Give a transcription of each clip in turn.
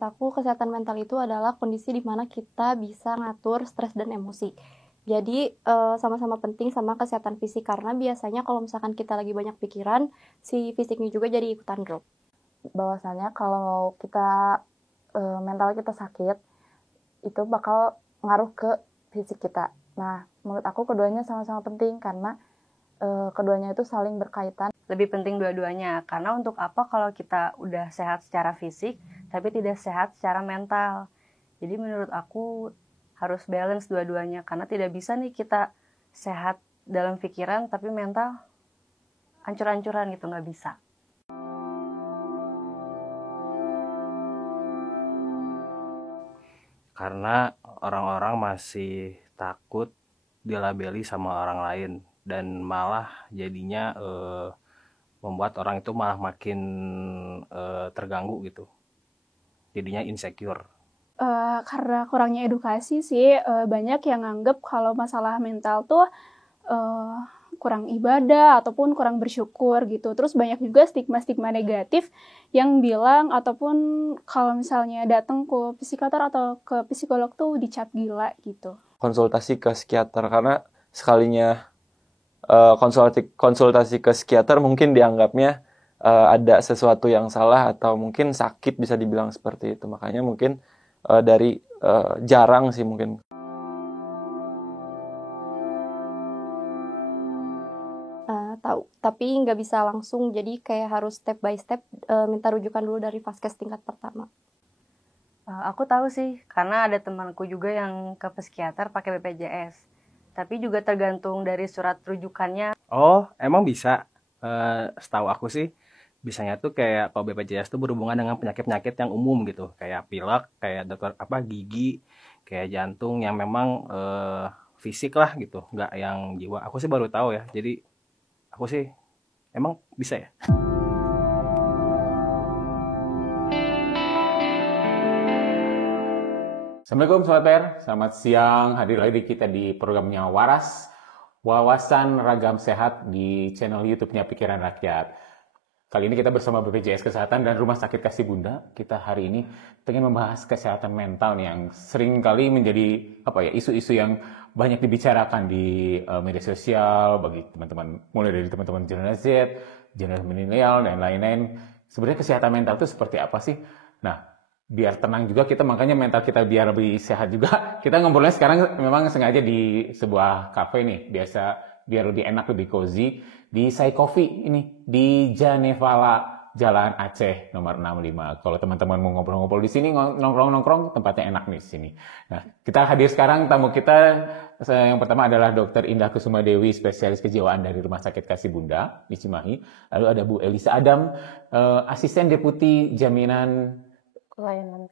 menurut aku kesehatan mental itu adalah kondisi di mana kita bisa ngatur stres dan emosi. Jadi sama-sama penting sama kesehatan fisik karena biasanya kalau misalkan kita lagi banyak pikiran, si fisiknya juga jadi ikutan drop. Bahwasanya kalau kita mental kita sakit, itu bakal ngaruh ke fisik kita. Nah, menurut aku keduanya sama-sama penting karena keduanya itu saling berkaitan. Lebih penting dua-duanya, karena untuk apa kalau kita udah sehat secara fisik, tapi tidak sehat secara mental. Jadi menurut aku harus balance dua-duanya, karena tidak bisa nih kita sehat dalam pikiran, tapi mental ancur-ancuran gitu, nggak bisa. Karena orang-orang masih takut dilabeli sama orang lain, dan malah jadinya membuat orang itu malah makin terganggu gitu, jadinya insecure. Karena kurangnya edukasi sih, banyak yang nganggep kalau masalah mental tuh kurang ibadah ataupun kurang bersyukur gitu. Terus banyak juga stigma-stigma negatif yang bilang ataupun kalau misalnya datang ke psikiater atau ke psikolog tuh dicap gila gitu. Konsultasi ke psikiater karena sekalinya konsultasi ke psikiater mungkin dianggapnya ada sesuatu yang salah atau mungkin sakit, bisa dibilang seperti itu. Makanya mungkin dari jarang sih mungkin. Tahu, tapi nggak bisa langsung, jadi kayak harus step by step minta rujukan dulu dari vaskes tingkat pertama. Aku tahu sih, karena ada temanku juga yang ke psikiater pakai BPJS. Tapi juga tergantung dari surat rujukannya. Oh, emang bisa? Setahu aku sih, bisanya tuh kayak kalau BPJS tuh berhubungan dengan penyakit-penyakit yang umum gitu, kayak pilek, kayak dokter gigi, kayak jantung yang memang fisik lah gitu, nggak yang jiwa. Aku sih baru tahu ya. Jadi aku sih emang bisa ya. Assalamualaikum Sobat PR, selamat siang. Hadir lagi kita di programnya Waras, Wawasan Ragam Sehat di channel YouTube-nya Pikiran Rakyat. Kali ini kita bersama BPJS Kesehatan dan Rumah Sakit Kasih Bunda. Kita hari ini ingin membahas kesehatan mental nih, yang sering kali menjadi isu-isu yang banyak dibicarakan di media sosial bagi teman-teman, mulai dari teman-teman generasi Z, generasi milenial dan lain-lain. Sebenarnya kesehatan mental itu seperti apa sih? Nah, biar tenang juga kita, makanya mental kita biar lebih sehat juga. Kita ngobrolnya sekarang memang sengaja di sebuah kafe nih, biasa biar lebih enak, lebih cozy, di Sai Coffee ini di Janevala Jalan Aceh nomor 65. Kalau teman-teman mau ngobrol-ngobrol di sini, nongkrong-nongkrong, tempatnya enak nih di sini. Nah, kita hadir sekarang, tamu kita yang pertama adalah Dr. Indah Kusuma Dewi, spesialis kejiwaan dari Rumah Sakit Kasih Bunda di Cimahi. Lalu ada Bu Elisa Adam, asisten deputi jaminan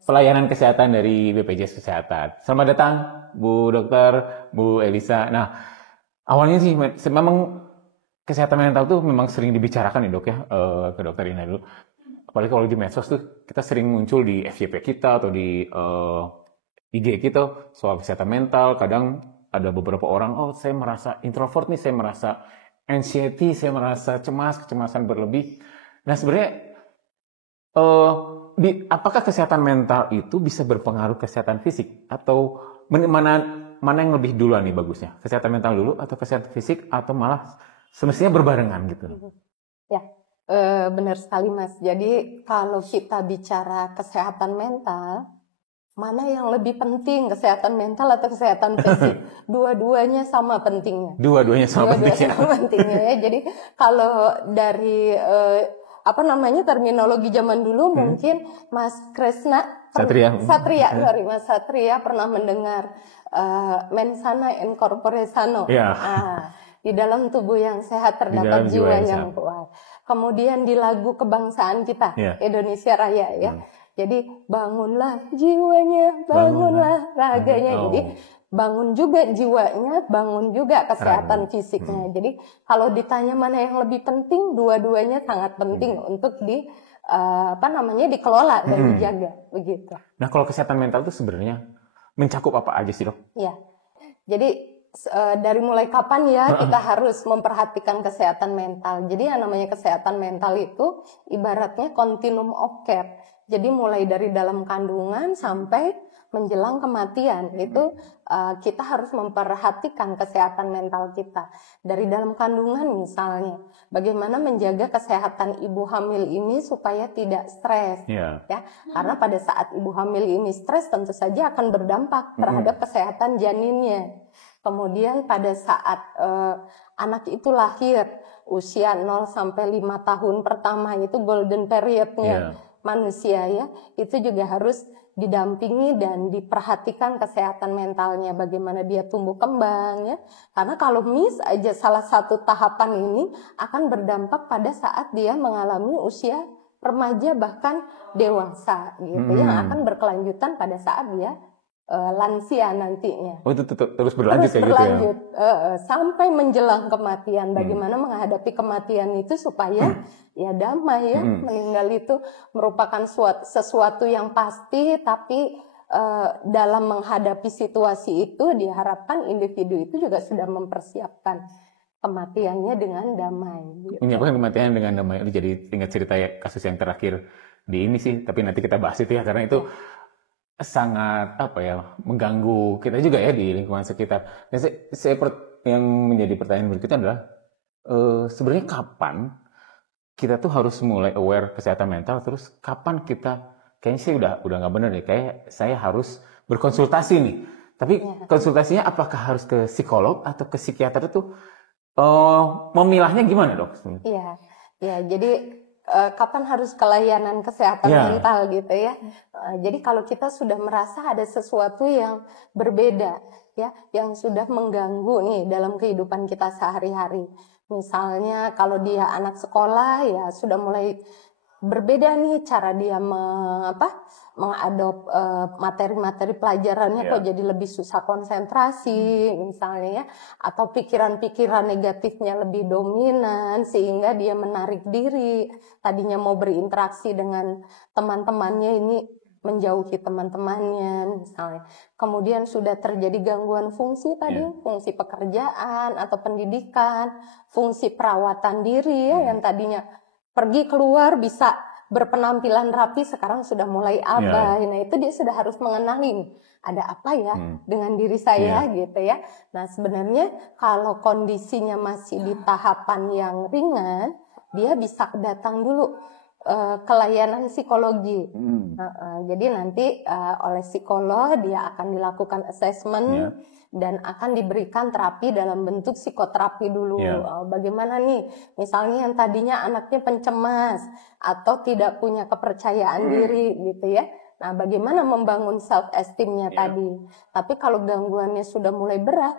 pelayanan kesehatan dari BPJS Kesehatan. Selamat datang Bu Dokter, Bu Elisa. Nah, awalnya sih memang kesehatan mental tuh memang sering dibicarakan ya Dok ya, ke Dokter Ina dulu. Apalagi kalau di medsos tuh kita sering muncul di FYP kita atau di IG kita soal kesehatan mental. Kadang ada beberapa orang, oh saya merasa introvert nih, saya merasa anxiety, saya merasa cemas, kecemasan berlebih. Nah sebenarnya apakah kesehatan mental itu bisa berpengaruh kesehatan fisik, atau mana yang lebih duluan nih bagusnya? Kesehatan mental dulu atau kesehatan fisik, atau malah semestinya berbarengan gitu? Ya, benar sekali Mas. Jadi kalau kita bicara kesehatan mental, mana yang lebih penting, kesehatan mental atau kesehatan fisik? Dua-duanya sama pentingnya. Dua-duanya sama pentingnya ya. Jadi kalau dari terminologi zaman dulu mungkin Mas Kresna Satria Mas Satria pernah mendengar mens sana in corpore sano. Di dalam tubuh yang sehat terdapat jiwa yang kuat. Kemudian di lagu kebangsaan kita Indonesia Raya ya. Jadi bangunlah jiwanya, bangunlah raganya. Jadi bangun juga jiwanya, bangun juga kesehatan fisiknya. Jadi kalau ditanya mana yang lebih penting, dua-duanya sangat penting untuk dikelola dan dijaga begitu. Nah, kalau kesehatan mental itu sebenarnya mencakup apa aja sih, Dok? Ya. Jadi dari mulai kapan ya kita harus memperhatikan kesehatan mental. Jadi yang namanya kesehatan mental itu ibaratnya continuum of care. Jadi mulai dari dalam kandungan sampai menjelang kematian itu kita harus memperhatikan kesehatan mental kita. Dari dalam kandungan misalnya, bagaimana menjaga kesehatan ibu hamil ini supaya tidak stres, ya. Karena pada saat ibu hamil ini stres tentu saja akan berdampak terhadap kesehatan janinnya. Kemudian pada saat anak itu lahir, usia 0 sampai 5 tahun pertama itu golden periodnya manusia ya, itu juga harus didampingi dan diperhatikan kesehatan mentalnya, bagaimana dia tumbuh kembang ya. Karena kalau miss aja salah satu tahapan ini akan berdampak pada saat dia mengalami usia remaja bahkan dewasa gitu, yang akan berkelanjutan pada saat dia lansia nantinya. Oh, itu terus berlanjut kayak berlanjut, gitu ya. Sampai menjelang kematian. Bagaimana menghadapi kematian itu supaya ya damai ya. Meninggal itu merupakan sesuatu yang pasti, tapi dalam menghadapi situasi itu diharapkan individu itu juga sudah mempersiapkan kematiannya dengan damai. Gitu. Menyiapkan kematian dengan damai. Itu jadi ingat cerita ya, kasus yang terakhir di ini sih, tapi nanti kita bahas itu ya, karena itu sangat mengganggu kita juga ya di lingkungan sekitar. Dan yang menjadi pertanyaan berikutnya adalah sebenarnya kapan kita tuh harus mulai aware kesehatan mental, terus kapan kita kayaknya sih udah nggak benar deh, kayak saya harus berkonsultasi nih. Tapi konsultasinya apakah harus ke psikolog atau ke psikiater itu memilahnya gimana, Dok? Iya, jadi kapan harus ke layanan kesehatan mental gitu ya. Jadi kalau kita sudah merasa ada sesuatu yang berbeda ya, yang sudah mengganggu nih dalam kehidupan kita sehari-hari. Misalnya kalau dia anak sekolah ya sudah mulai berbeda nih cara dia mengadop materi-materi pelajarannya kok jadi lebih susah konsentrasi misalnya ya, atau pikiran-pikiran negatifnya lebih dominan sehingga dia menarik diri, tadinya mau berinteraksi dengan teman-temannya ini menjauhi teman-temannya misalnya. Kemudian sudah terjadi gangguan fungsi tadi, fungsi pekerjaan atau pendidikan, fungsi perawatan diri ya, yang tadinya pergi keluar bisa berpenampilan rapi sekarang sudah mulai abai. Nah itu dia sudah harus mengenalin ada apa ya dengan diri saya gitu ya. Nah sebenarnya kalau kondisinya masih di tahapan yang ringan, dia bisa datang dulu ke layanan psikologi. Jadi nanti oleh psikolog dia akan dilakukan assessment dan akan diberikan terapi dalam bentuk psikoterapi dulu. Bagaimana nih, misalnya yang tadinya anaknya pencemas atau tidak punya kepercayaan diri gitu ya. Nah, bagaimana membangun self esteemnya tadi. Tapi kalau gangguannya sudah mulai berat,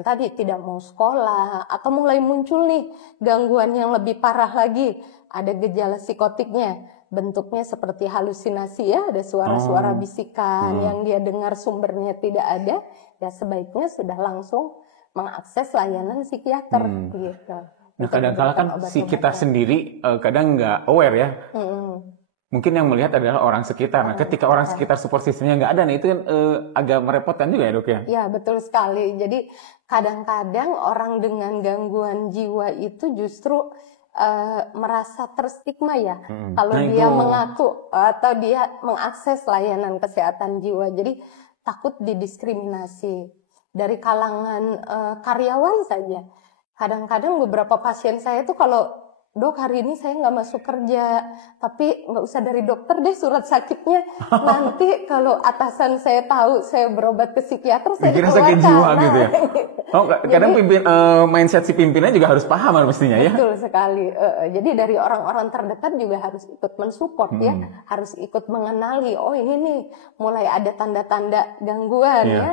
tadi tidak mau sekolah atau mulai muncul nih gangguan yang lebih parah lagi, ada gejala psikotiknya, bentuknya seperti halusinasi ya, ada suara-suara bisikan yang dia dengar sumbernya tidak ada, ya sebaiknya sudah langsung mengakses layanan psikiater gitu. Nah kadang-kala kan si kita sendiri kadang nggak aware ya. Mungkin yang melihat adalah orang sekitar. Nah ketika orang sekitar support sistemnya nggak ada, nah itu kan agak merepotkan juga ya, Dok ya? Ya betul sekali. Jadi kadang-kadang orang dengan gangguan jiwa itu justru merasa terstigma ya, kalau dia mengaku atau dia mengakses layanan kesehatan jiwa. Jadi takut didiskriminasi dari kalangan karyawan saja. Kadang-kadang beberapa pasien saya tuh kalau, Dok hari ini saya nggak masuk kerja, tapi nggak usah dari dokter deh surat sakitnya. Nanti kalau atasan saya tahu saya berobat ke psikiater, saya dikeluarkan. Sakit jiwa gitu ya? Oh, kadang mindset si pimpinannya juga harus paham mestinya ya? Betul sekali. Jadi dari orang-orang terdekat juga harus ikut mensupport ya, harus ikut mengenali. Oh ini nih mulai ada tanda-tanda gangguan ya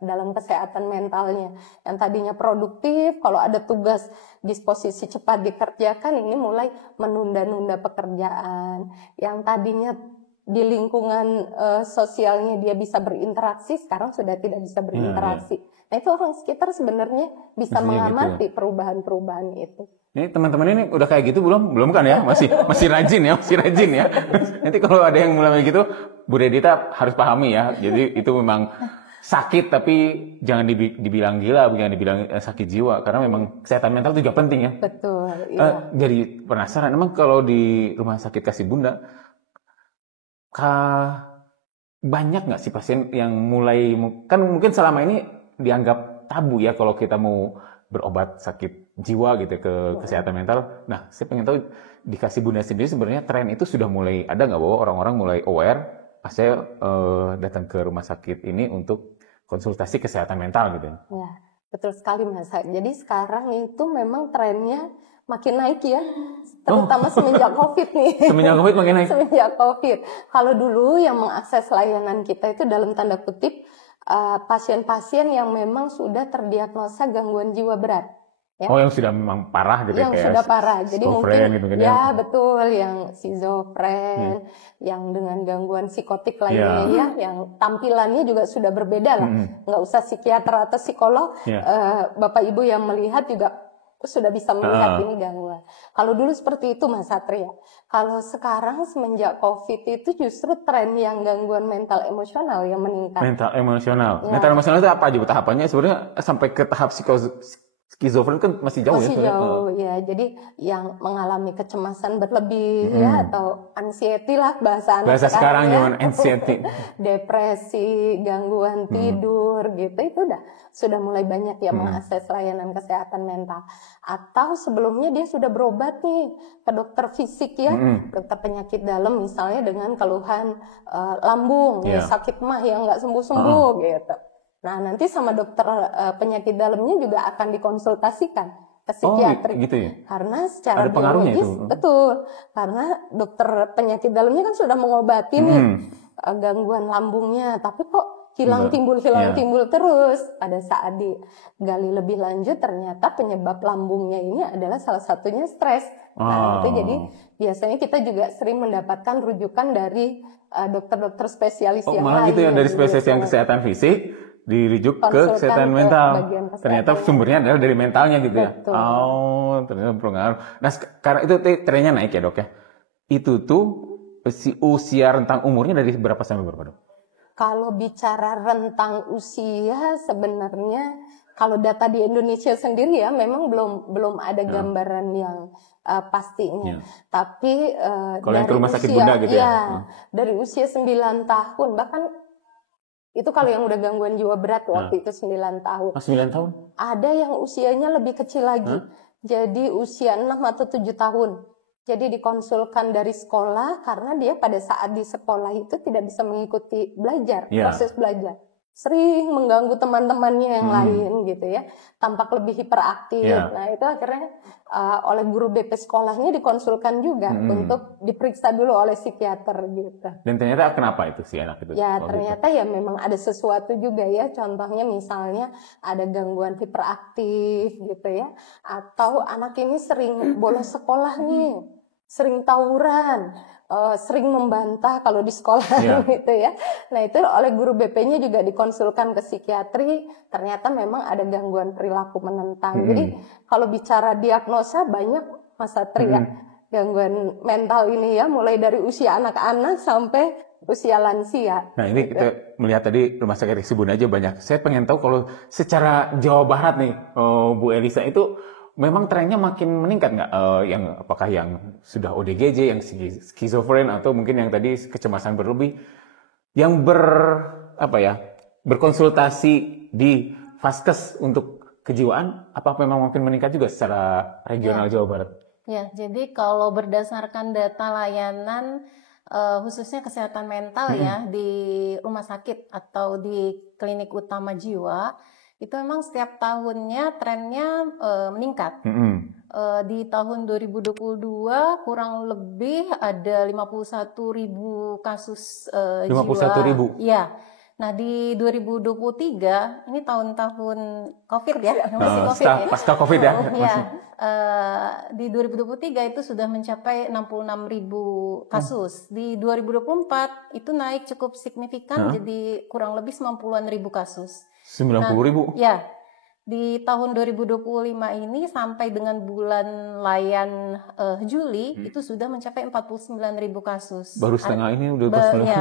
dalam kesehatan mentalnya. Yang tadinya produktif, kalau ada tugas disposisi cepat dikerjakan, ini mulai menunda-nunda pekerjaan. Yang tadinya di lingkungan sosialnya dia bisa berinteraksi, sekarang sudah tidak bisa berinteraksi. Nah itu orang sekitar sebenarnya bisa mengamati gitu. Perubahan-perubahan itu. Ini teman-teman ini udah kayak gitu belum? Belum kan ya? Masih rajin ya. Nanti kalau ada yang mulai gitu, Bu Dedita harus pahami ya. Jadi itu memang sakit, tapi jangan dibilang gila, jangan dibilang sakit jiwa, karena memang kesehatan mental itu juga penting ya. Betul. Iya. Jadi penasaran, emang kalau di rumah sakit Kasih Bunda banyak nggak sih pasien yang mulai, kan mungkin selama ini dianggap tabu ya kalau kita mau berobat sakit jiwa gitu ke kesehatan mental. Nah, saya pengen tahu dikasih Bunda sendiri sebenarnya tren itu sudah mulai ada nggak bahwa orang-orang mulai aware pas saya datang ke rumah sakit ini untuk konsultasi kesehatan mental gitu. Ya, betul sekali Mas. Jadi sekarang itu memang trennya makin naik ya, terutama semenjak COVID nih. Semenjak COVID makin naik? Semenjak COVID. Kalau dulu yang mengakses layanan kita itu dalam tanda kutip, pasien-pasien yang memang sudah terdiagnosa gangguan jiwa berat. Ya. Oh, yang sudah memang parah gitu yang sudah parah. Jadi mungkin gitu, ya betul, yang schizofren, yang dengan gangguan psikotik lainnya ya, yang tampilannya juga sudah berbeda lah. Nggak usah psikiater atau psikolog, Bapak Ibu yang melihat juga sudah bisa melihat ini gangguan. Kalau dulu seperti itu Mas Satria. Kalau sekarang semenjak COVID itu justru tren yang gangguan mental emosional yang meningkat. Mental emosional. Ya. Mental emosional itu apa aja tahapannya? Sebenarnya sampai ke tahap skizofren kan masih jauh masih jauh ya. Jadi yang mengalami kecemasan berlebih ya, atau anxiety lah bahasa sekarang ya. Anxiety. Depresi, gangguan tidur gitu, itu sudah mulai banyak yang mengakses layanan kesehatan mental. Atau sebelumnya dia sudah berobat nih ke dokter fisik ya, dokter penyakit dalam misalnya dengan keluhan lambung, sakit mah yang nggak sembuh-sembuh gitu. Nah, nanti sama dokter penyakit dalamnya juga akan dikonsultasikan ke psikiatri. Gitu ya? Karena secara biologis, betul. Karena dokter penyakit dalamnya kan sudah mengobati nih gangguan lambungnya, tapi kok hilang timbul terus. Pada saat digali lebih lanjut, ternyata penyebab lambungnya ini adalah salah satunya stres. Nah, itu jadi biasanya kita juga sering mendapatkan rujukan dari dokter-dokter spesialis yang malah lain. Gitu ya, dari spesialis yang kesehatan fisik dirujuk ke kesehatan mental. Ternyata sumbernya adalah dari mentalnya gitu ya. Betul. Oh, ternyata berpengaruh. Nah, sekarang itu trennya naik ya, Dok ya. Itu tuh si usia rentang umurnya dari berapa sampai berapa, Dok? Kalau bicara rentang usia sebenarnya kalau data di Indonesia sendiri ya memang belum ada gambaran yang pastinya. Tapi kalau yang ke rumah sakit Bunda gitu dari usia 9 tahun bahkan itu kalau yang udah gangguan jiwa berat waktu itu 9 tahun. 9 tahun? Ada yang usianya lebih kecil lagi. Jadi usia 6 atau 7 tahun. Jadi dikonsulkan dari sekolah karena dia pada saat di sekolah itu tidak bisa mengikuti proses belajar. Sering mengganggu teman-temannya yang lain gitu ya. Tampak lebih hiperaktif. Nah, itu akhirnya oleh guru BP sekolahnya dikonsulkan juga untuk diperiksa dulu oleh psikiater gitu. Dan ternyata kenapa itu si anak itu? Ya, ternyata ya memang ada sesuatu juga ya. Contohnya misalnya ada gangguan hiperaktif gitu ya. Atau anak ini sering bolos sekolah nih. Sering tawuran, sering membantah kalau di sekolah gitu ya. Nah, itu oleh guru BP-nya juga dikonsulkan ke psikiatri, ternyata memang ada gangguan perilaku menentang. Jadi kalau bicara diagnosa banyak Mas Satria, gangguan mental ini ya, mulai dari usia anak-anak sampai usia lansia. Nah, ini kita melihat tadi rumah sakit Riksi Bunda aja banyak. Saya pengen tahu kalau secara Jawa Barat nih, Bu Elisa, itu memang trennya makin meningkat nggak? Apakah yang sudah ODGJ, yang skizofren, atau mungkin yang tadi kecemasan berlebih, yang berkonsultasi di Vaskes untuk kejiwaan, apa memang makin meningkat juga secara regional Jawa Barat? Ya, jadi kalau berdasarkan data layanan khususnya kesehatan mental ya di rumah sakit atau di klinik utama jiwa, itu memang setiap tahunnya trennya meningkat. Di tahun 2022 kurang lebih ada 51.000 kasus jiwa. 51.000? Iya. Nah, di 2023 ini tahun-tahun COVID ya, masih COVID ya. Pasca COVID ya. Di 2023 itu sudah mencapai 66.000 kasus. Di 2024 itu naik cukup signifikan jadi kurang lebih 90-an ribu kasus. 90.000? Ya, di tahun 2025 ini sampai dengan bulan layan Juli itu sudah mencapai 49.000 kasus. Baru setengah ini udah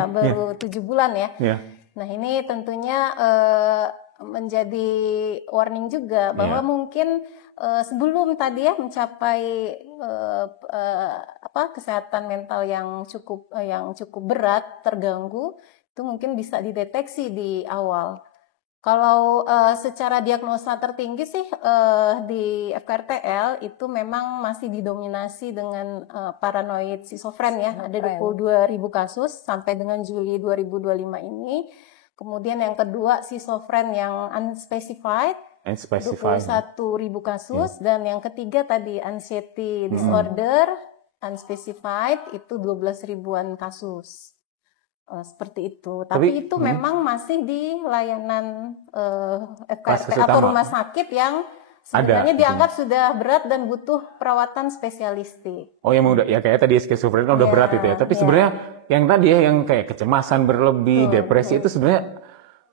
baru 7 bulan ya. Nah, ini tentunya menjadi warning juga bahwa mungkin sebelum tadi ya mencapai kesehatan mental yang cukup berat, terganggu, itu mungkin bisa dideteksi di awal. Kalau secara diagnosa tertinggi sih di FKRTL itu memang masih didominasi dengan paranoid schizofren ya. Ada 22.000 kasus sampai dengan Juli 2025 ini. Kemudian yang kedua schizofren yang unspecified. 21.000 kasus. Dan yang ketiga tadi anxiety disorder unspecified itu 12 ribuan kasus. Seperti itu. Tapi itu memang masih di layanan FKRT atau rumah sakit yang sebenarnya dianggap sudah berat dan butuh perawatan spesialistik. Oh yang udah ya kayak tadi skizofrenia udah berat itu ya. Tapi sebenarnya yang tadi ya yang kayak kecemasan berlebih, depresi itu sebenarnya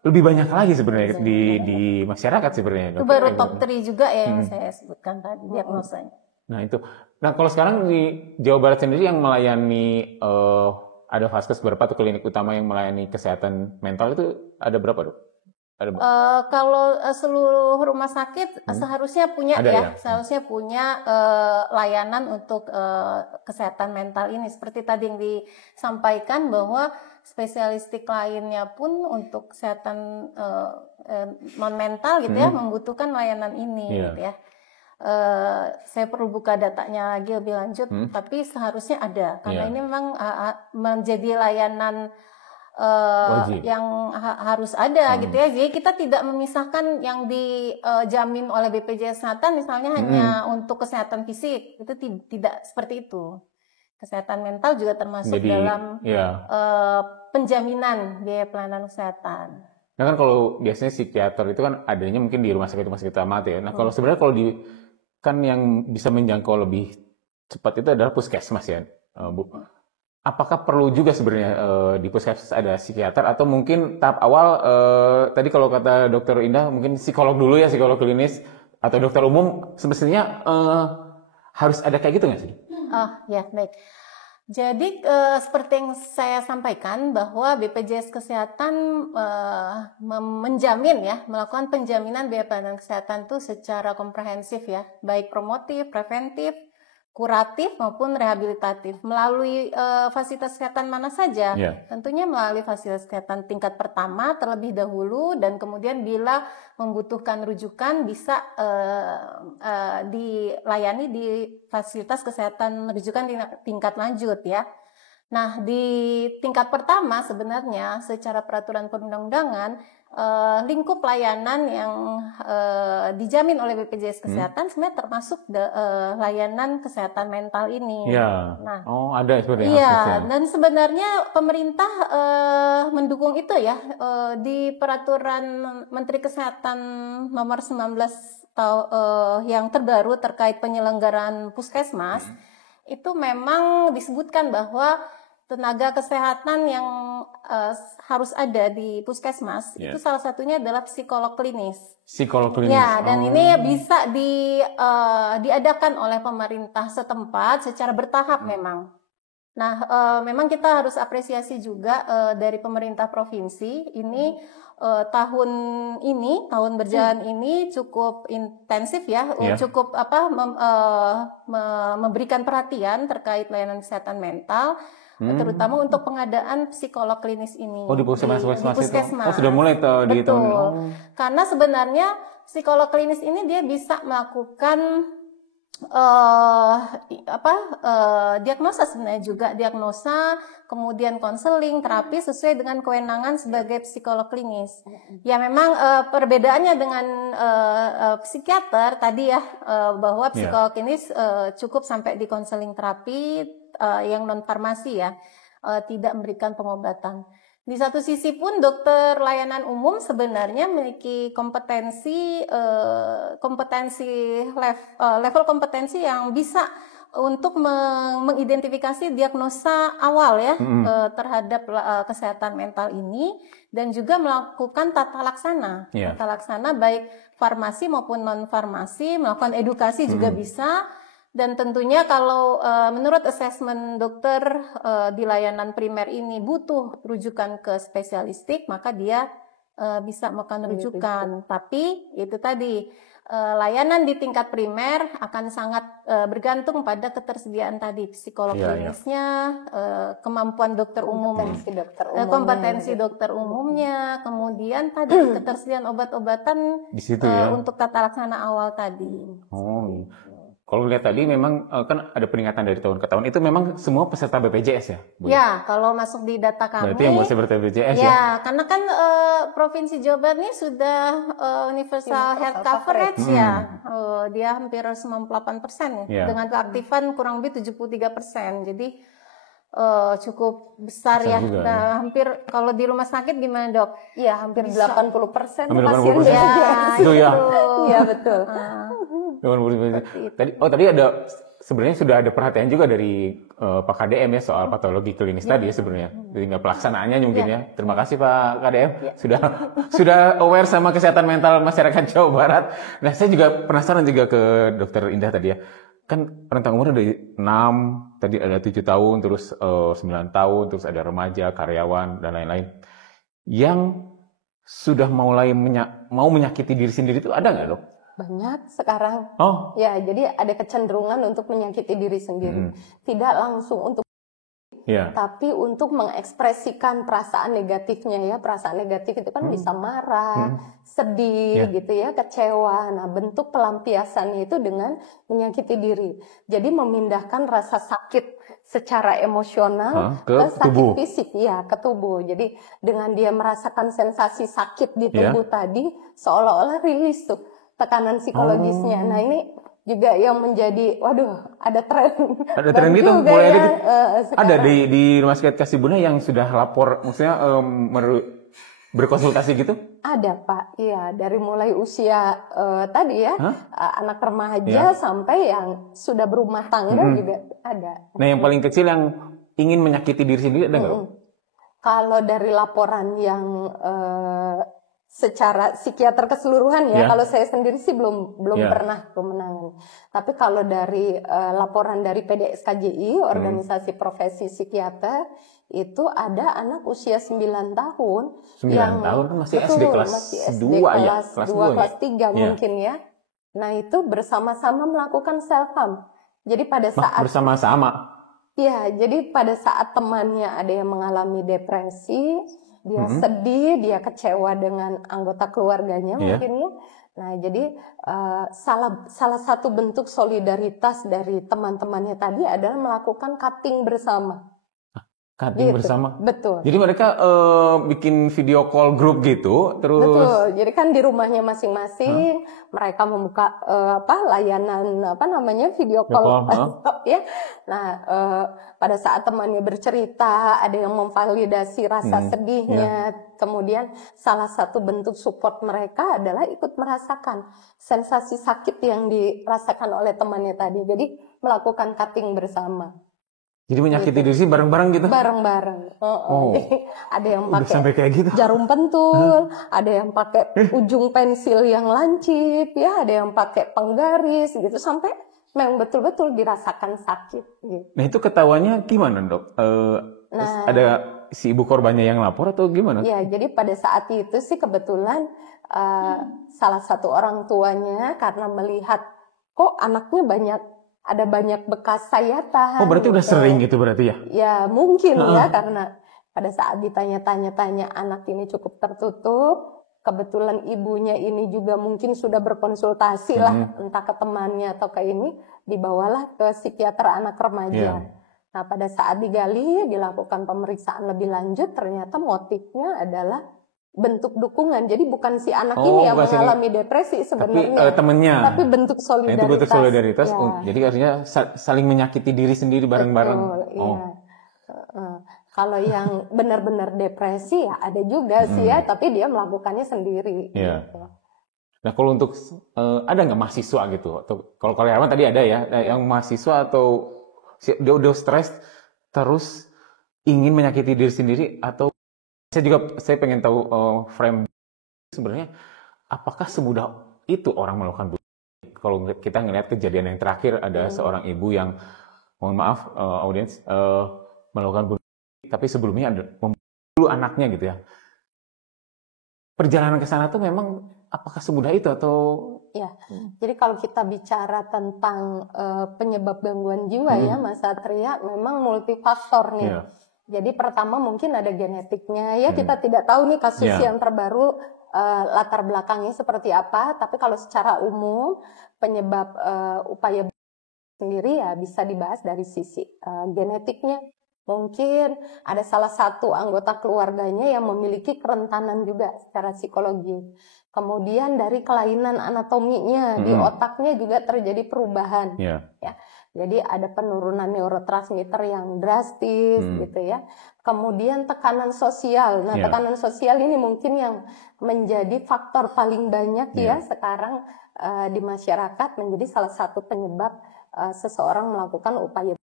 lebih banyak lagi sebenarnya di masyarakat sebenarnya. Itu baru top 3 juga ya yang saya sebutkan tadi diagnosanya. Nah itu. Nah kalau sekarang di Jawa Barat sendiri yang melayani ada vaskes berapa tuh klinik utama yang melayani kesehatan mental itu ada berapa dok? Kalau seluruh rumah sakit seharusnya punya seharusnya punya layanan untuk kesehatan mental ini. Seperti tadi yang disampaikan bahwa spesialistik lainnya pun untuk kesehatan non mental gitu ya membutuhkan layanan ini gitu ya. Saya perlu buka datanya lagi lebih lanjut, tapi seharusnya ada karena ini memang menjadi layanan yang harus ada gitu ya. Jadi kita tidak memisahkan yang dijamin oleh BPJS Kesehatan misalnya hanya untuk kesehatan fisik, itu tidak seperti itu. Kesehatan mental juga termasuk dalam penjaminan biaya pelayanan kesehatan. Nah kan kalau biasanya psikiater itu kan adanya mungkin di rumah sakit utama ya. Nah kalau sebenarnya kalau kan yang bisa menjangkau lebih cepat itu adalah puskesmas ya, Bu. Apakah perlu juga sebenarnya di puskesmas ada psikiater atau mungkin tahap awal tadi kalau kata Dokter Indah mungkin psikolog dulu ya, psikolog klinis atau dokter umum semestinya harus ada kayak gitu nggak sih? Oh ya baik. Jadi seperti yang saya sampaikan bahwa BPJS Kesehatan melakukan penjaminan biaya pelayanan kesehatan itu secara komprehensif ya, baik promotif, preventif, kuratif maupun rehabilitatif melalui fasilitas kesehatan mana saja. Tentunya melalui fasilitas kesehatan tingkat pertama terlebih dahulu dan kemudian bila membutuhkan rujukan bisa dilayani di fasilitas kesehatan rujukan tingkat lanjut ya. Nah, di tingkat pertama sebenarnya secara peraturan perundang-undangan lingkup layanan yang dijamin oleh BPJS Kesehatan sebenarnya termasuk layanan kesehatan mental ini. Ya. Nah, ada seperti itu. Iya, dan sebenarnya pemerintah mendukung itu ya di peraturan Menteri Kesehatan nomor 19 yang terbaru terkait penyelenggaraan puskesmas itu memang disebutkan bahwa tenaga kesehatan yang harus ada di puskesmas itu salah satunya adalah psikolog klinis. Psikolog klinis. Ya, dan ini bisa diadakan oleh pemerintah setempat secara bertahap memang. Nah, memang kita harus apresiasi juga dari pemerintah provinsi ini tahun berjalan ini cukup intensif ya, cukup memberikan perhatian terkait layanan kesehatan mental. Terutama untuk pengadaan psikolog klinis ini. Oh, di puskesmas itu. Oh, sudah mulai di tahun. Karena sebenarnya psikolog klinis ini dia bisa melakukan diagnosa sebenarnya juga diagnosa, kemudian konseling, terapi sesuai dengan kewenangan sebagai psikolog klinis. Ya memang perbedaannya dengan psikiater tadi ya bahwa psikolog klinis cukup sampai di konseling terapi yang non farmasi ya, tidak memberikan pengobatan. Di satu sisi pun dokter layanan umum sebenarnya memiliki level kompetensi yang bisa untuk mengidentifikasi diagnosa awal ya terhadap kesehatan mental ini dan juga melakukan tata laksana baik farmasi maupun non farmasi, melakukan edukasi juga bisa. Dan tentunya kalau menurut asesmen dokter di layanan primer ini butuh rujukan ke spesialistik, maka dia bisa melakukan rujukan. Tapi itu tadi layanan di tingkat primer akan sangat bergantung pada ketersediaan tadi psikolog klinisnya, kemampuan dokter umum, kompetensi dokter umumnya, kemudian tadi ketersediaan obat-obatan di situ untuk tata laksana awal tadi. Kalau lihat tadi memang kan ada peningkatan dari tahun ke tahun. Itu memang semua peserta BPJS ya, Bu? Ya, kalau masuk di data kami. Berarti yang peserta BPJS ya? Ya, karena kan Provinsi Jawa Barat ini sudah universal health coverage ya. Dia hampir 98% dengan keaktifan kurang lebih 73%. Jadi cukup besar ya. Nah, hampir kalau di rumah sakit gimana, Dok? Iya, hampir 80% pasien BPJS. Itu ya. Iya, betul. Tadi ada sebenarnya sudah ada perhatian juga dari Pak KDM ya soal patologi klinis tadi ya sebenarnya. Tinggal pelaksanaannya mungkin ya. Terima kasih Pak KDM sudah aware sama kesehatan mental masyarakat Jawa Barat. Nah, saya juga penasaran juga ke Dokter Indah tadi ya. Kan rentang umurnya dari 6, tadi ada 7 tahun, terus 9 tahun, terus ada remaja, karyawan dan lain-lain. Yang sudah mulai mau menyakiti diri sendiri itu ada nggak, Dok? Banyak sekarang. Ya, jadi ada kecenderungan untuk menyakiti diri sendiri. Tidak langsung untuk tapi untuk mengekspresikan perasaan negatifnya ya. Perasaan negatif itu kan bisa marah, sedih gitu ya, kecewa. Nah, bentuk pelampiasannya itu dengan menyakiti diri. Jadi memindahkan rasa sakit secara emosional ke sakit tubuh. Fisik ya, ke tubuh. Jadi dengan dia merasakan sensasi sakit di tubuh tadi, seolah-olah rilis tuh tekanan psikologisnya. Nah, ini juga yang menjadi, ada tren gitu, mulai ada di Rumah Sakit Kasih-Bunda yang sudah lapor, maksudnya berkonsultasi gitu? Ada Pak, iya, dari mulai usia tadi ya, anak remaja sampai yang sudah berumah tangga juga ada. Nah, yang paling kecil yang ingin menyakiti diri sendiri ada nggak? Kalau dari laporan yang secara psikiater keseluruhan ya, kalau saya sendiri sih belum pernah menangani. Tapi kalau dari laporan dari PDSKJI, Organisasi Profesi Psikiater, itu ada anak usia 9 tahun. 9 tahun kan masih SD kelas 2 ya? Kelas 3 mungkin ya. Nah, itu bersama-sama melakukan self-harm. Jadi pada saat bersama-sama. Ya, jadi pada saat temannya ada yang mengalami depresi, dia sedih, dia kecewa dengan anggota keluarganya mungkin ya. Nah, jadi salah satu bentuk solidaritas dari teman-temannya tadi adalah melakukan cutting bersama. Cutting bersama? Betul. Jadi mereka bikin video call grup gitu, terus? Betul. Jadi kan di rumahnya masing-masing, mereka membuka layanan video call, ya. Nah, pada saat temannya bercerita, ada yang memvalidasi rasa sedihnya. Kemudian salah satu bentuk support mereka adalah ikut merasakan sensasi sakit yang dirasakan oleh temannya tadi. Jadi melakukan cutting bersama. Jadi menyakiti diri sih bareng-bareng gitu? Bareng-bareng. Ada yang pakai gitu. jarum pentul, ada yang pakai ujung pensil yang lancip, ya, ada yang pakai penggaris gitu, sampai memang betul-betul dirasakan sakit. Gitu. Nah, itu ketahuannya gimana, Dok? Ada si ibu korbannya yang lapor atau gimana? Ya, jadi pada saat itu sih kebetulan salah satu orang tuanya karena melihat kok anaknya ada banyak bekas sayatan. Oh, berarti udah sering gitu berarti ya? Ya, mungkin ya, karena pada saat ditanya-tanya anak ini cukup tertutup. Kebetulan ibunya ini juga mungkin sudah berkonsultasi lah, entah ke temannya atau ke ini, dibawalah ke psikiater anak remaja. Nah, pada saat digali, dilakukan pemeriksaan lebih lanjut, ternyata motifnya adalah bentuk dukungan. Jadi bukan si anak ini yang mengalami depresi sebenarnya, tapi temennya. Tapi bentuk solidaritas. Itu bentuk solidaritas. Ya. Jadi artinya saling menyakiti diri sendiri bareng-bareng. Kalau yang benar-benar depresi ya ada juga sih ya, tapi dia melakukannya sendiri. Iya. Gitu. Nah, kalau untuk ada nggak mahasiswa gitu? Atau kalau karyawan tadi ada ya, yang mahasiswa atau dia udah stres terus ingin menyakiti diri sendiri, atau saya pengen tahu frame sebenarnya apakah semudah itu orang melakukan bullying? Kalau kita ngelihat kejadian yang terakhir ada seorang ibu yang, mohon maaf audiens, melakukan bullying, tapi sebelumnya ada membunuh anaknya gitu ya. perjalanan ke sana tuh memang apakah semudah itu atau? Ya, jadi kalau kita bicara tentang penyebab gangguan jiwa ya Mas Satria, memang multifaktor nih. Jadi pertama mungkin ada genetiknya ya, kita tidak tahu nih kasus yang terbaru latar belakangnya seperti apa, tapi kalau secara umum penyebab upaya sendiri ya bisa dibahas dari sisi genetiknya. Mungkin ada salah satu anggota keluarganya yang memiliki kerentanan juga secara psikologi. Kemudian dari kelainan anatominya di otaknya juga terjadi perubahan. Ya. Jadi ada penurunan neurotransmitter yang drastis gitu ya. Kemudian tekanan sosial. Nah, tekanan sosial ini mungkin yang menjadi faktor paling banyak ya sekarang di masyarakat, menjadi salah satu penyebab seseorang melakukan upaya.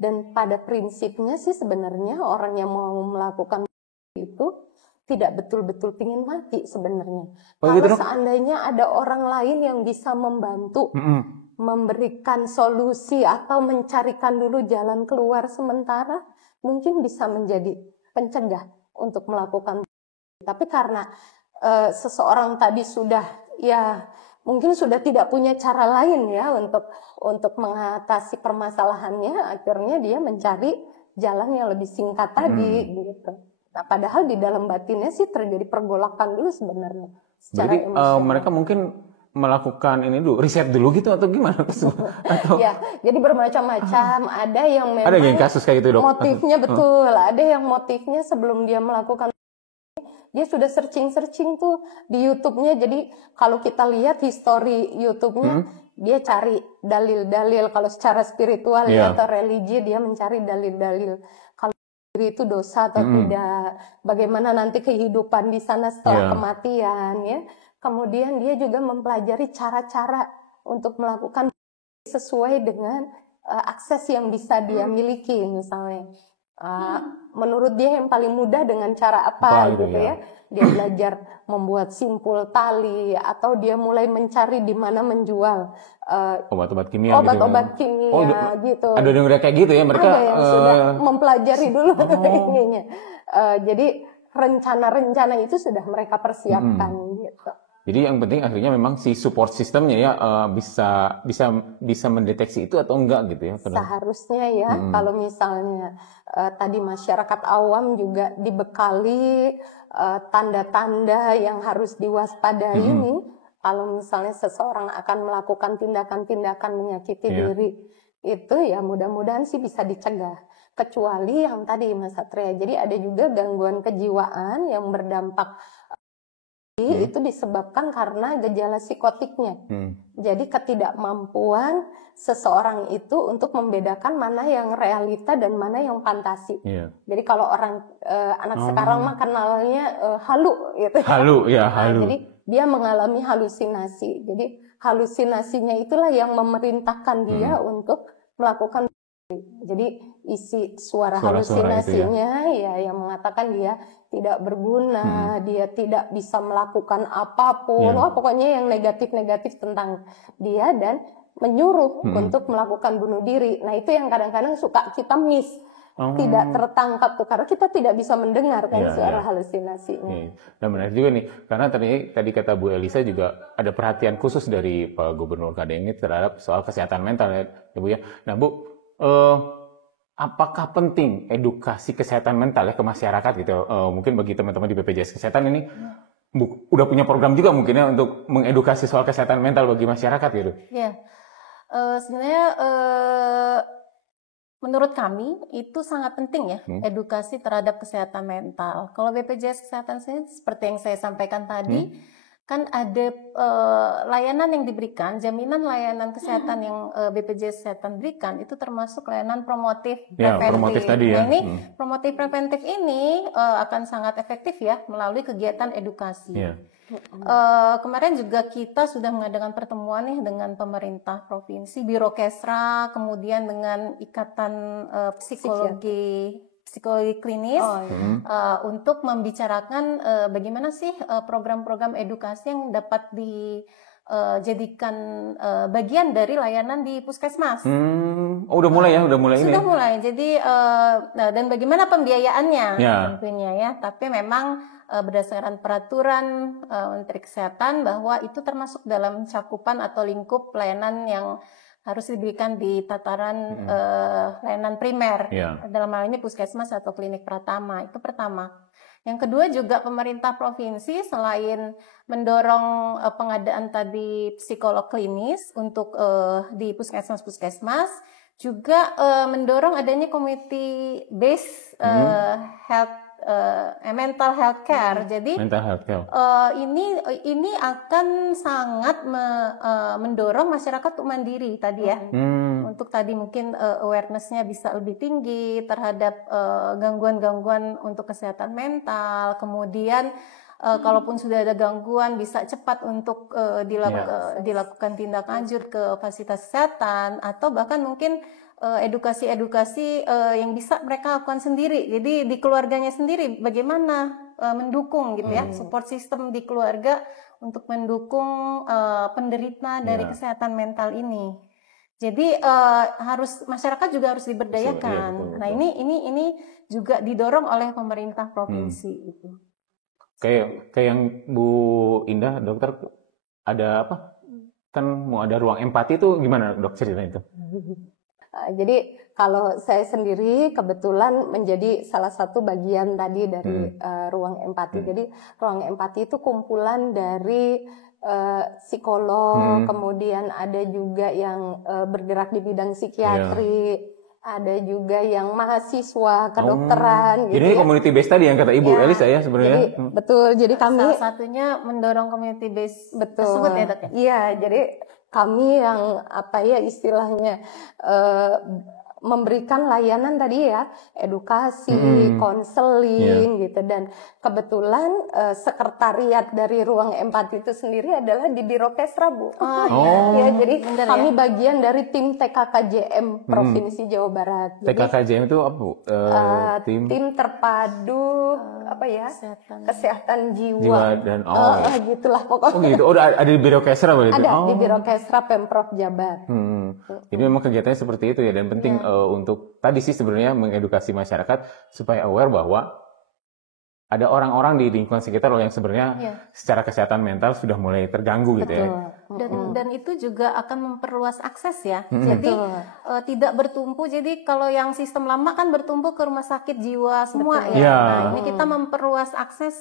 Dan pada prinsipnya sih sebenarnya orang yang mau melakukan itu tidak betul-betul ingin mati sebenarnya. Kalau seandainya ada orang lain yang bisa membantu, memberikan solusi atau mencarikan dulu jalan keluar sementara, mungkin bisa menjadi pencegah untuk melakukan. Tapi karena seseorang tadi sudah mungkin sudah tidak punya cara lain ya untuk mengatasi permasalahannya, akhirnya dia mencari jalan yang lebih singkat tadi gitu. Nah, padahal di dalam batinnya sih terjadi pergolakan dulu sebenarnya. Jadi mereka mungkin melakukan ini dulu, riset dulu gitu atau gimana? Atau... Ya, jadi bermacam-macam. Ada yang memang ada yang kasus kayak gitu, Dok. Motifnya betul. Ada yang motifnya sebelum dia melakukan, dia sudah searching tuh di YouTube-nya. Jadi kalau kita lihat history YouTube-nya, dia cari dalil-dalil. Kalau secara spiritual ya, atau religi, dia mencari dalil-dalil. Kalau diri itu dosa atau tidak, bagaimana nanti kehidupan di sana setelah kematian ya. Kemudian dia juga mempelajari cara-cara untuk melakukan sesuai dengan akses yang bisa dia miliki misalnya. Menurut dia yang paling mudah dengan cara apa gitu ya. Dia belajar membuat simpul tali, atau dia mulai mencari di mana menjual obat-obat kimia gitu. Ada yang udah kayak gitu ya, mereka ada yang sudah mempelajari dulu ininya. Jadi rencana-rencana itu sudah mereka persiapkan gitu. Jadi yang penting akhirnya memang si support sistemnya ya bisa mendeteksi itu atau enggak gitu ya. Seharusnya ya, kalau misalnya tadi masyarakat awam juga dibekali tanda-tanda yang harus diwaspadai ini, kalau misalnya seseorang akan melakukan tindakan-tindakan menyakiti diri, itu ya mudah-mudahan sih bisa dicegah. Kecuali yang tadi Mas Satria, jadi ada juga gangguan kejiwaan yang berdampak itu disebabkan karena gejala psikotiknya. Jadi ketidakmampuan seseorang itu untuk membedakan mana yang realita dan mana yang fantasi. Jadi kalau orang anak sekarang mah kenalnya halu gitu. Halu. Jadi dia mengalami halusinasi. Jadi halusinasinya itulah yang memerintahkan dia untuk melakukan. Jadi isi suara halusinasinya yang mengatakan dia tidak berguna, dia tidak bisa melakukan apapun, pokoknya yang negatif-negatif tentang dia, dan menyuruh untuk melakukan bunuh diri. Nah itu yang kadang-kadang suka kita miss, tidak tertangkap tuh, karena kita tidak bisa mendengar suara halusinasinya. Nah menarik juga nih, karena tadi kata Bu Elisa juga ada perhatian khusus dari Pak Gubernur Kadeng ini terhadap soal kesehatan mental ya Bu ya. Nah Bu, apakah penting edukasi kesehatan mental ya ke masyarakat gitu? Mungkin bagi teman-teman di BPJS Kesehatan ini udah punya program juga mungkin ya untuk mengedukasi soal kesehatan mental bagi masyarakat gitu. Ya, sebenarnya menurut kami itu sangat penting ya edukasi terhadap kesehatan mental. Kalau BPJS Kesehatan sendiri seperti yang saya sampaikan tadi, kan ada layanan yang diberikan, jaminan layanan kesehatan yang BPJS Kesehatan berikan itu termasuk layanan promotif preventif. Promotif tadi ya. Nah, ini promotif preventif ini akan sangat efektif ya melalui kegiatan edukasi. Kemarin juga kita sudah mengadakan pertemuan nih dengan pemerintah provinsi, Biro Kesra, kemudian dengan Ikatan Psikologi klinis untuk membicarakan bagaimana sih program-program edukasi yang dapat jadikan bagian dari layanan di puskesmas. Oh, udah mulai ya, Sudah ini. Sudah mulai. Jadi dan bagaimana pembiayaannya tentunya ya. Tapi memang berdasarkan peraturan Menteri Kesehatan bahwa itu termasuk dalam cakupan atau lingkup pelayanan yang harus diberikan di tataran layanan primer. Dalam hal ini puskesmas atau klinik pratama. Itu pertama. Yang kedua juga pemerintah provinsi selain mendorong pengadaan tadi psikolog klinis untuk di puskesmas-puskesmas, juga mendorong adanya community based mental health care. Jadi mental health care. Ini akan sangat mendorong masyarakat untuk mandiri tadi ya. Untuk tadi mungkin awareness-nya bisa lebih tinggi terhadap gangguan-gangguan untuk kesehatan mental. Kemudian kalaupun sudah ada gangguan bisa cepat untuk dilakukan tindak lanjut ke fasilitas kesehatan, atau bahkan mungkin edukasi-edukasi yang bisa mereka lakukan sendiri. Jadi di keluarganya sendiri bagaimana mendukung gitu ya, support system di keluarga untuk mendukung penderita dari kesehatan mental ini. Jadi masyarakat juga harus diberdayakan. Nah, ini juga didorong oleh pemerintah provinsi itu. Kayak yang Bu Indah, dokter, ada apa? Kan mau ada ruang empati itu gimana, dok, cerita itu? Jadi kalau saya sendiri kebetulan menjadi salah satu bagian tadi dari ruang empati. Jadi ruang empati itu kumpulan dari psikolog, kemudian ada juga yang bergerak di bidang psikiatri, ada juga yang mahasiswa kedokteran. Jadi community based tadi yang kata Ibu Elisa ya sebenarnya. Jadi, betul. Jadi kami salah satunya mendorong community based tersebut ya, Dok. Iya, jadi kami yang istilahnya memberikan layanan tadi ya, edukasi, konseling gitu, dan kebetulan sekretariat dari ruang empati itu sendiri adalah di Biro Kesra, Bu. Ya, jadi kami bagian dari tim TKKJM Provinsi Jawa Barat. TKKJM itu apa, Bu? Tim terpadu kesehatan jiwa dan gitulah pokoknya. Oh gitu. Ada di Biro Kesra berarti. Ada di Biro Kesra Pemprov Jabar. Jadi memang kegiatannya seperti itu ya, dan penting untuk tadi sih sebenarnya mengedukasi masyarakat supaya aware bahwa ada orang-orang di lingkungan sekitar yang sebenarnya secara kesehatan mental sudah mulai terganggu gitu ya. Dan itu juga akan memperluas akses ya. Jadi tidak bertumpu. Jadi kalau yang sistem lama kan bertumpu ke rumah sakit jiwa semua ya. Nah, ini kita memperluas akses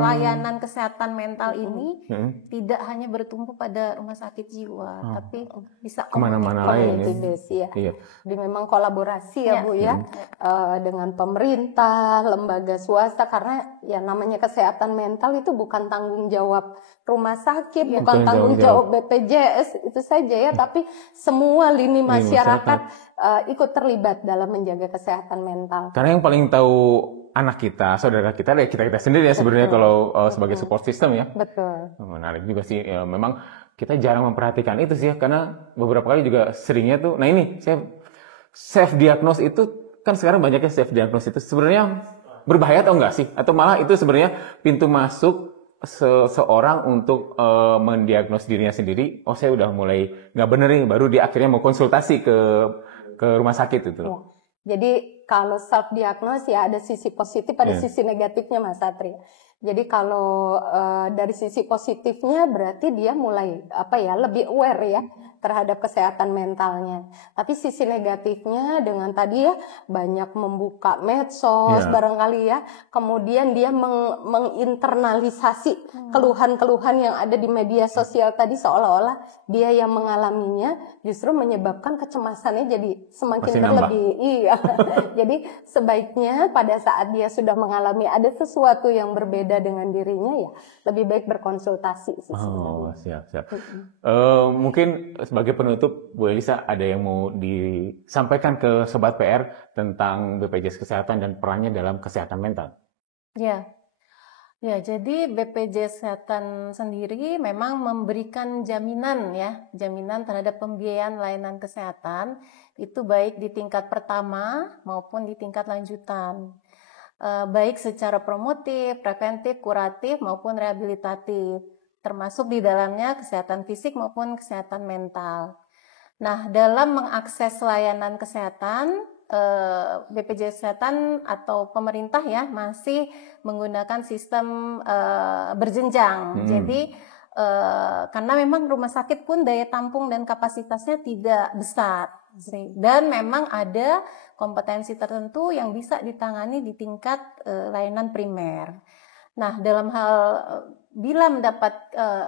layanan kesehatan mental ini tidak hanya bertumpu pada rumah sakit jiwa, tapi bisa kemana-mana lain ya. Jadi memang kolaborasi ya Bu ya, dengan pemerintah, lembaga swasta, karena ya namanya kesehatan mental itu bukan tanggung jawab rumah sakit, bukan tanggung jawab BPJS itu saja ya, tapi semua lini masyarakat ikut terlibat dalam menjaga kesehatan mental. Karena yang paling tahu anak kita, saudara kita, ya kita sendiri ya sebenarnya kalau sebagai support system ya. Betul. Menarik juga sih. Ya, memang kita jarang memperhatikan itu sih ya, karena beberapa kali juga seringnya tuh. Nah ini saya self diagnose itu kan sekarang banyaknya self diagnose itu sebenarnya berbahaya atau enggak sih? Atau malah itu sebenarnya pintu masuk seseorang untuk mendiagnos dirinya sendiri. Oh saya udah mulai nggak bener nih, baru dia akhirnya mau konsultasi ke rumah sakit itu. Ya. Jadi kalau self diagnosis ya ada sisi positif, ada sisi negatifnya Mas Satri. Jadi kalau dari sisi positifnya berarti dia mulai lebih aware ya terhadap kesehatan mentalnya. Tapi sisi negatifnya dengan tadi ya banyak membuka medsos barangkali ya, kemudian dia menginternalisasi keluhan-keluhan yang ada di media sosial tadi, seolah-olah dia yang mengalaminya, justru menyebabkan kecemasannya jadi semakin berlebih. Iya. Jadi sebaiknya pada saat dia sudah mengalami ada sesuatu yang berbeda dengan dirinya, ya lebih baik berkonsultasi. Siap. Mungkin sebagai penutup, Bu Elisa, ada yang mau disampaikan ke Sobat PR tentang BPJS Kesehatan dan perannya dalam kesehatan mental? Ya, jadi BPJS Kesehatan sendiri memang memberikan jaminan terhadap pembiayaan layanan kesehatan, itu baik di tingkat pertama maupun di tingkat lanjutan. Baik secara promotif, preventif, kuratif maupun rehabilitatif. termasuk di dalamnya kesehatan fisik maupun kesehatan mental. Nah, dalam mengakses layanan kesehatan, BPJS Kesehatan atau pemerintah ya masih menggunakan sistem berjenjang. Jadi karena memang rumah sakit pun daya tampung dan kapasitasnya tidak besar, dan memang ada kompetensi tertentu yang bisa ditangani di tingkat layanan primer. Nah, dalam hal bila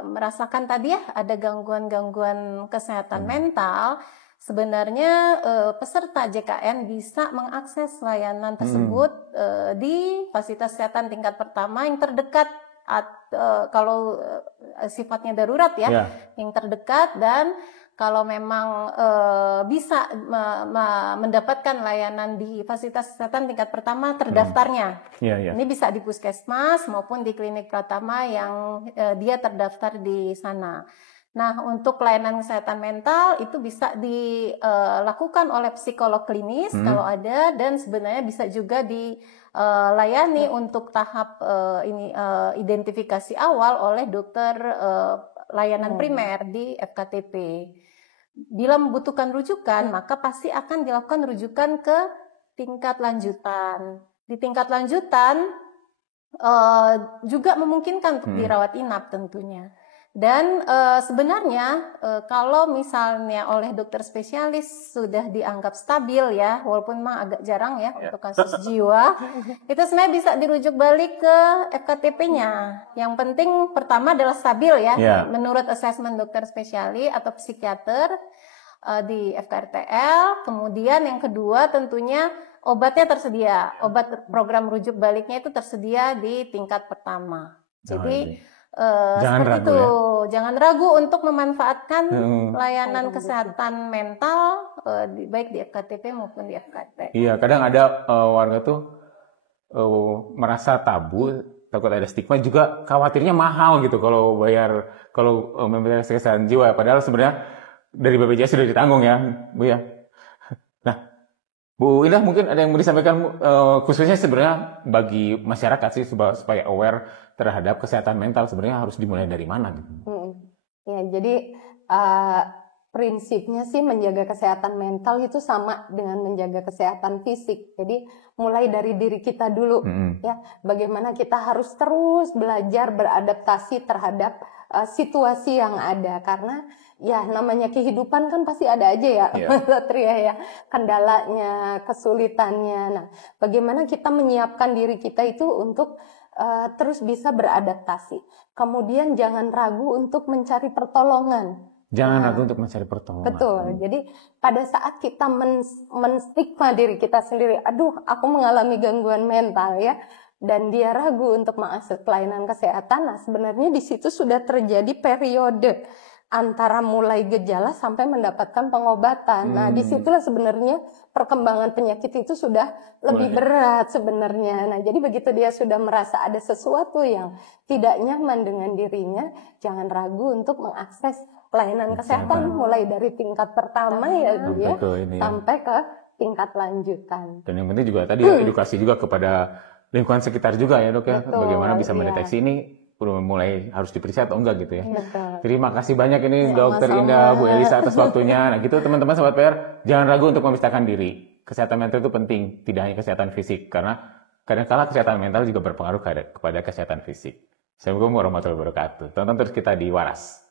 merasakan tadi ya ada gangguan-gangguan kesehatan mental, sebenarnya peserta JKN bisa mengakses layanan tersebut di fasilitas kesehatan tingkat pertama yang terdekat, kalau sifatnya darurat ya, yang terdekat, dan kalau memang bisa mendapatkan layanan di fasilitas kesehatan tingkat pertama terdaftarnya. Ini bisa di puskesmas maupun di klinik pratama yang dia terdaftar di sana. Nah, untuk layanan kesehatan mental itu bisa dilakukan oleh psikolog klinis kalau ada, dan sebenarnya bisa juga dilayani untuk tahap identifikasi awal oleh dokter layanan primer di FKTP. Bila membutuhkan rujukan, maka pasti akan dilakukan rujukan ke tingkat lanjutan. Di tingkat lanjutan juga memungkinkan untuk dirawat inap tentunya. Dan sebenarnya kalau misalnya oleh dokter spesialis sudah dianggap stabil ya, walaupun memang agak jarang ya untuk kasus jiwa, itu sebenarnya bisa dirujuk balik ke FKTP-nya. Yang penting pertama adalah stabil ya, menurut asesmen dokter spesialis atau psikiater di FKRTL. Kemudian yang kedua tentunya obatnya tersedia, obat program rujuk baliknya itu tersedia di tingkat pertama. Jadi jangan ragu itu. Jangan ragu untuk memanfaatkan layanan kesehatan mental baik di FKTP maupun di FKT. Iya, kadang ada warga tuh merasa tabu, takut ada stigma, juga khawatirnya mahal gitu kalau membayar kesehatan jiwa. Padahal sebenarnya dari BPJS sudah ditanggung ya, Bu ya. Nah, Bu Indah mungkin ada yang mau disampaikan khususnya sebenarnya bagi masyarakat sih supaya aware terhadap kesehatan mental, sebenarnya harus dimulai dari mana? Ya, jadi prinsipnya sih menjaga kesehatan mental itu sama dengan menjaga kesehatan fisik. Jadi mulai dari diri kita dulu, ya. Bagaimana kita harus terus belajar beradaptasi terhadap situasi yang ada, karena ya namanya kehidupan kan pasti ada aja ya, Satria ya, kendalanya, kesulitannya. Nah, bagaimana kita menyiapkan diri kita itu untuk terus bisa beradaptasi. Kemudian jangan ragu untuk mencari pertolongan. Jangan ragu untuk mencari pertolongan. Betul. Jadi pada saat kita menstigma diri kita sendiri, aduh aku mengalami gangguan mental ya, dan dia ragu untuk mengakses pelayanan kesehatan, nah sebenarnya di situ sudah terjadi periode antara mulai gejala sampai mendapatkan pengobatan. Nah, disitulah sebenarnya perkembangan penyakit itu sudah lebih berat sebenarnya. Nah, jadi begitu dia sudah merasa ada sesuatu yang tidak nyaman dengan dirinya, jangan ragu untuk mengakses pelayanan kesehatan mulai dari tingkat pertama sampai ke tingkat lanjutan. Dan yang penting juga tadi edukasi juga kepada lingkungan sekitar juga ya, Dok ya. Bagaimana bisa mendeteksi ini mulai harus diperiksa atau enggak gitu ya. Terima kasih banyak ini Dokter Indah, Bu Elisa atas waktunya. Nah gitu teman-teman Sobat PR, jangan ragu untuk memisahkan diri. Kesehatan mental itu penting, tidak hanya kesehatan fisik, karena kadang-kala kesehatan mental juga berpengaruh kepada kesehatan fisik. Assalamualaikum warahmatullahi wabarakatuh. Tonton terus kita di Waras.